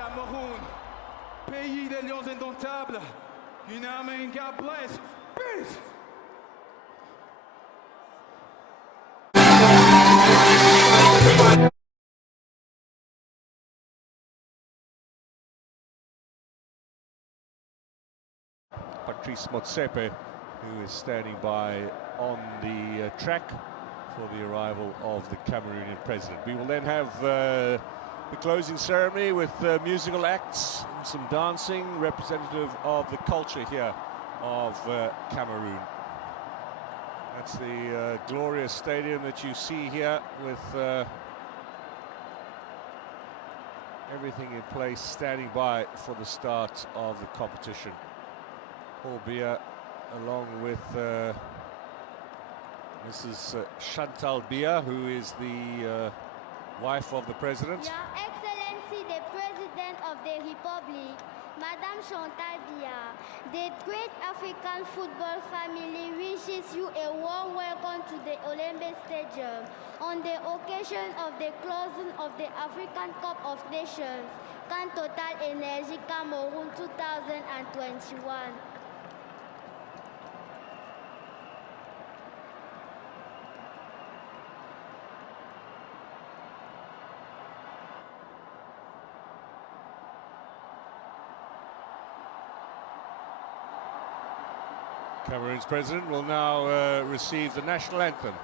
Cameroon, pays des lions indomptables, une armée, God bless, peace! Patrice Motsepe, who is standing by on the track for the arrival of the Cameroonian president. We will then have the closing ceremony with musical acts and some dancing, representative of the culture here of Cameroon. That's the glorious stadium that you see here with everything in place, standing by for the start of the competition. Paul Biya, along with Mrs. Chantal Biya, who is the wife of the president. Your Excellency, the President of the Republic, Madame Chantal Biya, the great African football family wishes you a warm welcome to the Olympic Stadium on the occasion of the closing of the African Cup of Nations, Can Total Energy Cameroon 2021. Cameroon's president will now receive the national anthem.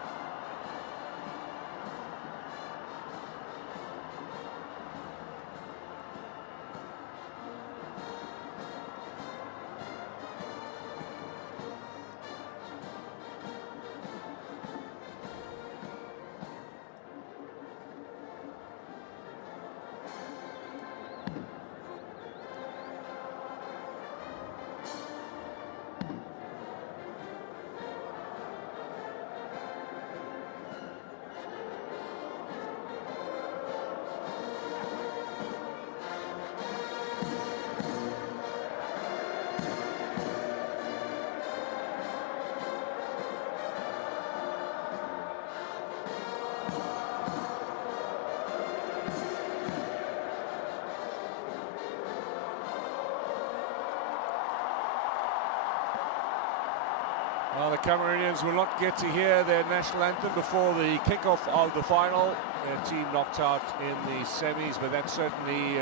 Well, the Cameroonians will not get to hear their national anthem before the kickoff of the final. Their team knocked out in the semis, but that certainly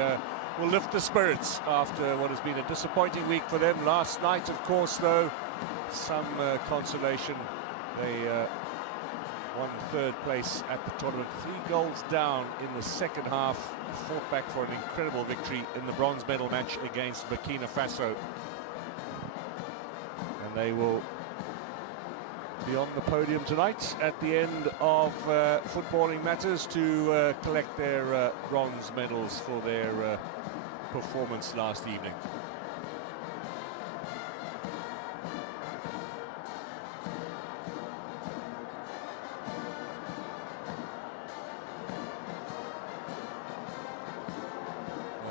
will lift the spirits after what has been a disappointing week for them. Last night, of course, though, some consolation. They won third place at the tournament. 3 goals down in the second half. Fought back for an incredible victory in the bronze medal match against Burkina Faso. And they will be on the podium tonight at the end of footballing matters to collect their bronze medals for their performance last evening.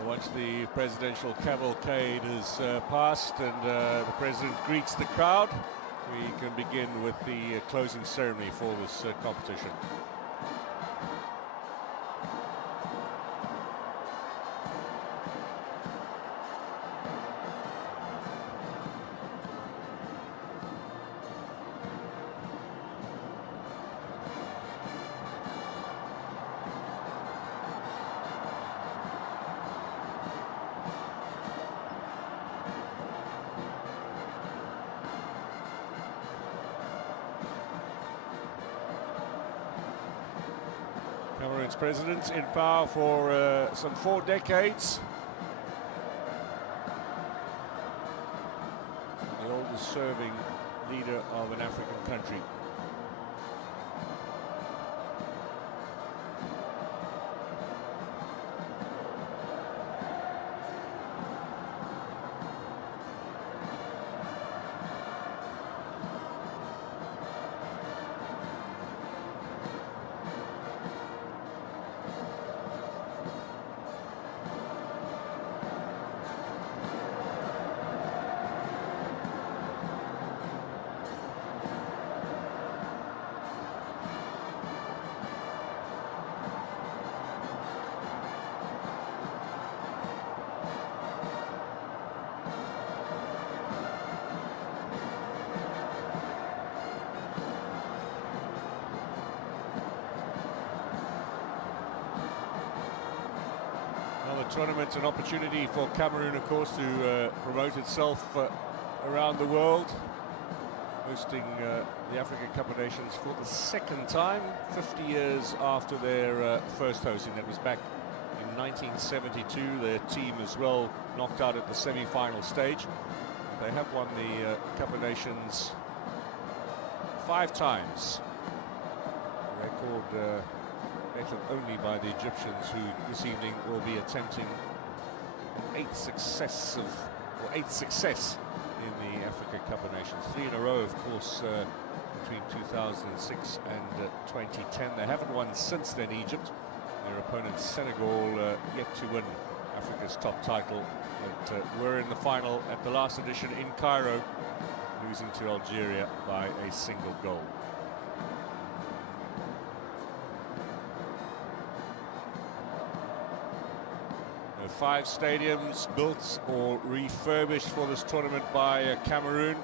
Once the presidential cavalcade has passed and the president greets the crowd, we can begin with the closing ceremony for this competition. Cameroon's president in power for some 4 decades. The oldest serving leader of an African country. tournament an opportunity for Cameroon, of course, to promote itself around the world, hosting the African Cup of Nations for the second time, 50 years after their first hosting. That was back in 1972. Their team as well knocked out at the semi-final stage. They have won the Cup of Nations 5 times. A record better only by the Egyptians, who this evening will be attempting an 8th success in the Africa Cup of Nations. 3 in a row, of course, between 2006 and 2010. They haven't won since then, Egypt. Their opponent Senegal yet to win Africa's top title, but were in the final at the last edition in Cairo, losing to Algeria by a single goal. 5 stadiums built or refurbished for this tournament by Cameroon.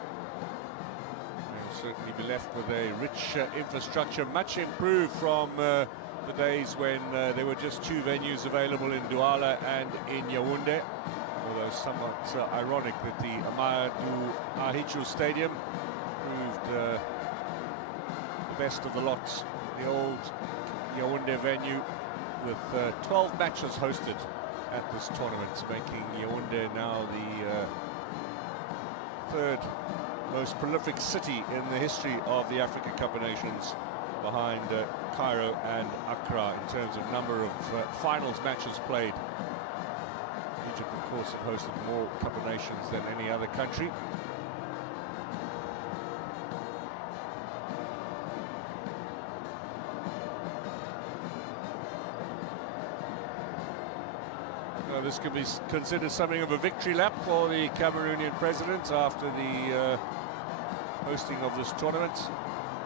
They'll certainly be left with a rich infrastructure, much improved from the days when there were just 2 venues available in Douala and in Yaoundé. Although somewhat ironic that the Amadou Ahichou Stadium proved the best of the lot. The old Yaoundé venue with 12 matches hosted at this tournament, making Yaoundé now the 3rd most prolific city in the history of the African Cup of Nations, behind Cairo and Accra in terms of number of finals matches played. Egypt, of course, have hosted more Cup of Nations than any other country. This could be considered something of a victory lap for the Cameroonian president after the hosting of this tournament.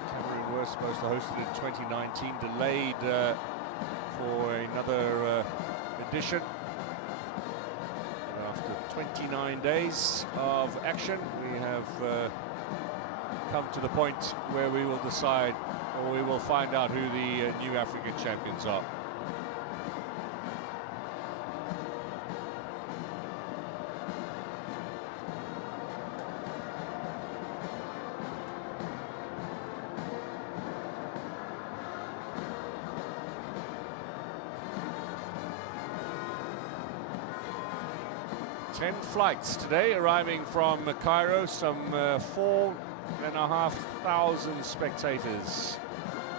Cameroon were supposed to host it in 2019, delayed for another edition. And after 29 days of action, we have come to the point where we will decide, or we will find out, who the new African champions are. Flights today arriving from Cairo, some 4,500 spectators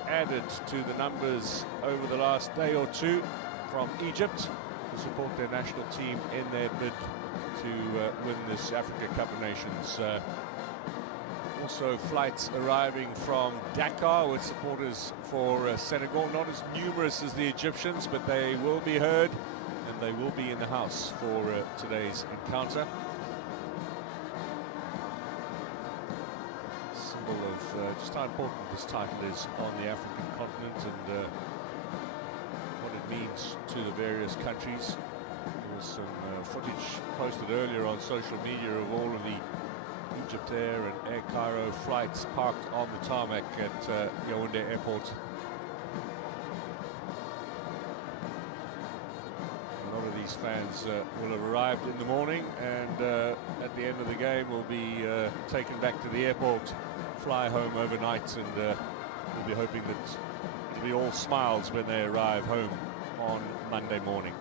added to the numbers over the last day or two from Egypt to support their national team in their bid to win this Africa Cup of Nations. Also flights arriving from Dakar with supporters for Senegal, not as numerous as the Egyptians, but they will be heard. And they will be in the house for today's encounter. Symbol of just how important this title is on the African continent and what it means to the various countries. There was some footage posted earlier on social media of all of the Egypt Air and Air Cairo flights parked on the tarmac at Yaoundé Airport. These fans will have arrived in the morning, and at the end of the game will be taken back to the airport, fly home overnight, and we'll be hoping that it'll be all smiles when they arrive home on Monday morning.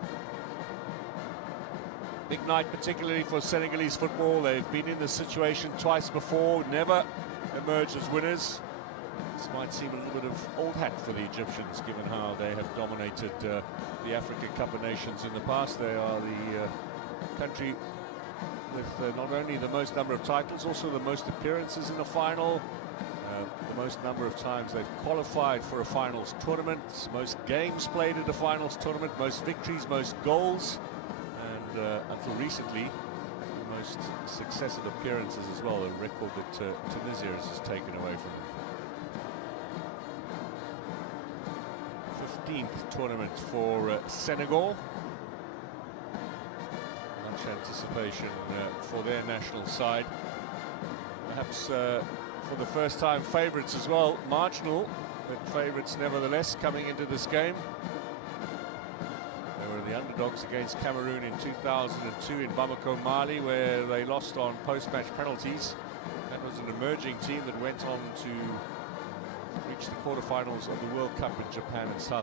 Big night, particularly for Senegalese football. They've been in this situation twice before, never emerged as winners. This might seem a little bit of old hat for the Egyptians, given how they have dominated the Africa Cup of Nations in the past. They are the country with not only the most number of titles, also the most appearances in the final, the most number of times they've qualified for a finals tournament, most games played at a finals tournament, most victories, most goals, and until recently, the most successive appearances as well, a record that Tunisia has taken away from them. 15th tournament for Senegal. Much anticipation for their national side. Perhaps for the first time favourites as well, marginal, but favourites nevertheless coming into this game. They were the underdogs against Cameroon in 2002 in Bamako, Mali, where they lost on post-match penalties. That was an emerging team that went on to reach the quarterfinals of the World Cup in Japan and South